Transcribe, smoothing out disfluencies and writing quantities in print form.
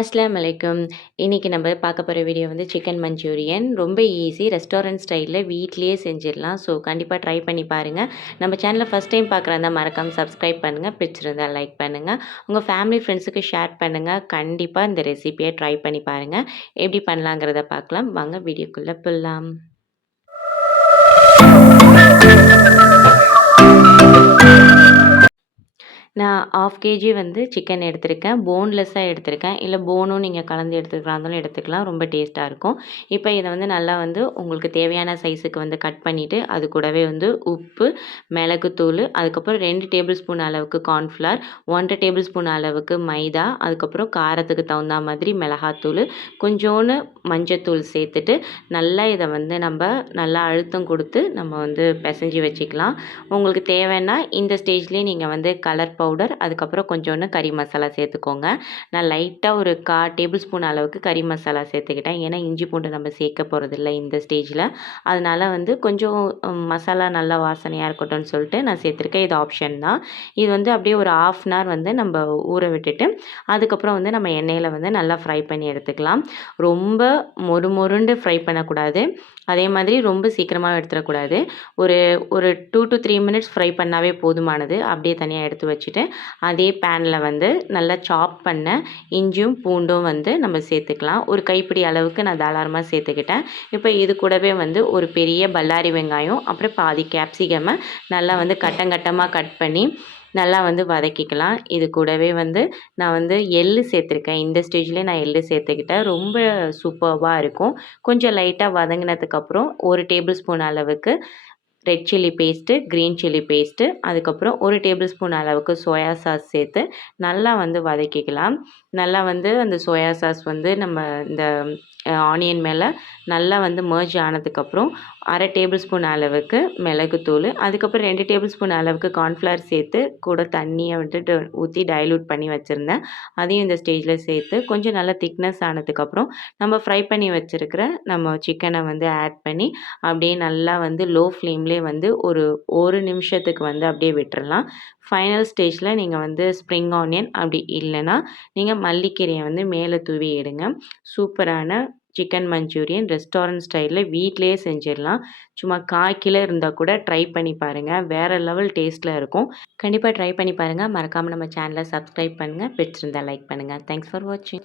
அஸ்ஸலாமு அலைக்கும். இன்னைக்கு நம்ம பார்க்க போற வீடியோ வந்து சிக்கன் மஞ்சூரியன். ரொம்ப ஈஸி. ரெஸ்டாரண்ட் ஸ்டைல்ல வீட்லயே செஞ்சிடலாம். ஸோ கண்டிப்பா ட்ரை பண்ணி பாருங்க. நம்ம சேனல ஃபர்ஸ்ட் டைம் பார்க்குறதா மறக்காம சப்ஸ்கிரைப் பண்ணுங்க. பிடிச்சிருந்தா லைக் பண்ணுங்க. உங்க ஃபேமிலி ஃப்ரெண்ட்ஸுக்கு ஷேர் பண்ணுங்க. கண்டிப்பா இந்த ரெசிபிய ட்ரை பண்ணி பாருங்க. எப்படி பண்ணலாங்கிறத பார்க்கலாம். வாங்க வீடியோக்குள்ள போலாம். நான் 1/2 கேஜி வந்து சிக்கன் எடுத்திருக்கேன். போன்லெஸ்ஸா எடுத்திருக்கேன். இல்ல போனும் நீங்க கலந்து எடுத்துக்கிறதா இருந்தாலும் எடுத்துக்கலாம். ரொம்ப டேஸ்ட்டா இருக்கும். இப்போ இத வந்து நல்லா வந்து உங்களுக்கு தேவையான சைஸுக்கு வந்து கட் பண்ணிட்டு, அது கூடவே வந்து உப்பு, மிளகுத்தூள், அதுக்கப்புறம் 2 டேபிள் ஸ்பூன் அளவுக்கு கார்ன்ஃப்ளவர், 1 1/2 டேபிள் ஸ்பூன் அளவுக்கு மைதா, அதுக்கப்புறம் காரத்துக்கு தகுந்தா மாதிரி மிளகாத்தூள், கொஞ்சோண்டு மஞ்சத்தூள் சேர்த்துட்டு, நல்லா இத வந்து நல்லா அழுத்தம் குடுத்து நம்ம வந்து பெசஞ்சு வச்சுக்கலாம். உங்களுக்கு தேவைன்னா இந்த ஸ்டேஜ்லயே நீங்க வந்து கலர் பவுடர், அதுக்கப்புறம் கொஞ்சோண்டு கறி மசாலா சேர்த்துக்கோங்க. நான் லைட்டா ஒரு 1/4 டேபிள் ஸ்பூன் அளவுக்கு கறி மசாலா சேர்த்துக்கிட்டேன். ஏன்னா இஞ்சி பூண்டு நம்ம சேர்க்க போறதில்ல இந்த ஸ்டேஜ்ல. அதனால வந்து கொஞ்சம் மசாலா நல்லா வாசனையா இருக்கட்டும்னு சொல்லிட்டு நான் சேர்த்துருக்கேன். இது ஆப்ஷன் தான். இது வந்து அப்படியே ஒரு 1/2 அன் ஹவர் வந்து நம்ம ஊற விட்டுட்டு, அதுக்கப்புறம் வந்து நம்ம எண்ணெயில வந்து நல்லா ஃப்ரை பண்ணி எடுத்துக்கலாம். ரொம்ப மொறு மொறுண்டு ஃப்ரை பண்ணக்கூடாது. அதே மாதிரி ரொம்ப சீக்கிரமாவும் எடுத்துறக்கூடாது. ஒரு ஒரு 2 to 3 மினிட்ஸ் ஃப்ரை பண்ணாவே போதுமானது. அப்படியே தனியா எடுத்து வச்சுட்டு, அதே பேன்ல வந்து நல்லா சாப் பண்ண இஞ்சியும், பூண்டும் வந்து நம்ம சேர்த்துக்கலாம். ஒரு கைப்பிடி அளவுக்கு நான் தாராளமா சேர்த்துக்கிட்டேன். இப்போ இது கூடவே வந்து ஒரு பெரிய பல்லாரி வெங்காயம், அப்புறம் பாதி கேப்சிகம நல்லா வந்து கட்டங்கட்டமா கட் பண்ணி நல்லா வந்து வதக்கிக்கலாம். இது கூடவே வந்து நான் வந்து எள்ளு சேர்த்துருக்கேன். இந்த ஸ்டேஜ்லயே நான் எள்ளு சேர்த்துக்கிட்டேன். ரொம்ப சூப்பர்பா இருக்கும். கொஞ்சம் லைட்டா வதங்கினதுக்கப்புறம் 1 டேபிள் ஸ்பூன் அளவுக்கு red chilli paste, green chilli paste, அதுக்கப்புறம் 1 டேபிள் ஸ்பூன் அளவுக்கு சோயா சாஸ் சேர்த்து நல்லா வந்து வதக்கிக்கலாம். நல்லா வந்து அந்த சோயா சாஸ் வந்து நம்ம இந்த ஆனியன் மேல நல்லா வந்து மெர்ஜ் ஆனதுக்கப்புறம் 1/2 டேபிள் ஸ்பூன் அளவுக்கு மிளகுத்தூள், அதுக்கப்புறம் 2 டேபிள் ஸ்பூன் அளவுக்கு கார்ன்ஃப்ளவர் சேர்த்து கூட தண்ணிய வந்துட்டு ஊத்தி டைல்யூட் பண்ணி வச்சிருந்தேன். அதையும் இந்த ஸ்டேஜ்ல சேர்த்து கொஞ்சம் நல்லா திக்னஸ் ஆனதுக்கப்புறம் நம்ம ஃப்ரை பண்ணி வச்சிருக்கிற நம்ம சிக்கன வந்து ஆட் பண்ணி அப்படியே நல்லா வந்து லோ ஃப்ளேம்லேயே வந்து ஒரு 1 நிமிஷத்துக்கு வந்து அப்படியே விட்டுறலாம். ஃபைனல் ஸ்டேஜ்ல நீங்க வந்து ஸ்ப்ரிங் ஆனியன் அப்படி இல்லைன்னா, நீங்க மல்லிக்கீரைய வந்து மேலே தூவி எடுங்க. சூப்பரான சிக்கன் மஞ்சூரியன் ரெஸ்டாரண்ட் ஸ்டைல்ல வீட்லயே செஞ்சிடலாம். சும்மா 1/4 கிலோ இருந்தா கூட ட்ரை பண்ணி பாருங்க. வேற லெவல் டேஸ்ட்ல இருக்கும். கண்டிப்பா ட்ரை பண்ணி பாருங்க. மறக்காம நம்ம சேனல சப்ஸ்கிரைப் பண்ணுங்க. பிடிச்சிருந்தா லைக் பண்ணுங்க. தேங்க்ஸ் ஃபார் வாட்சிங்.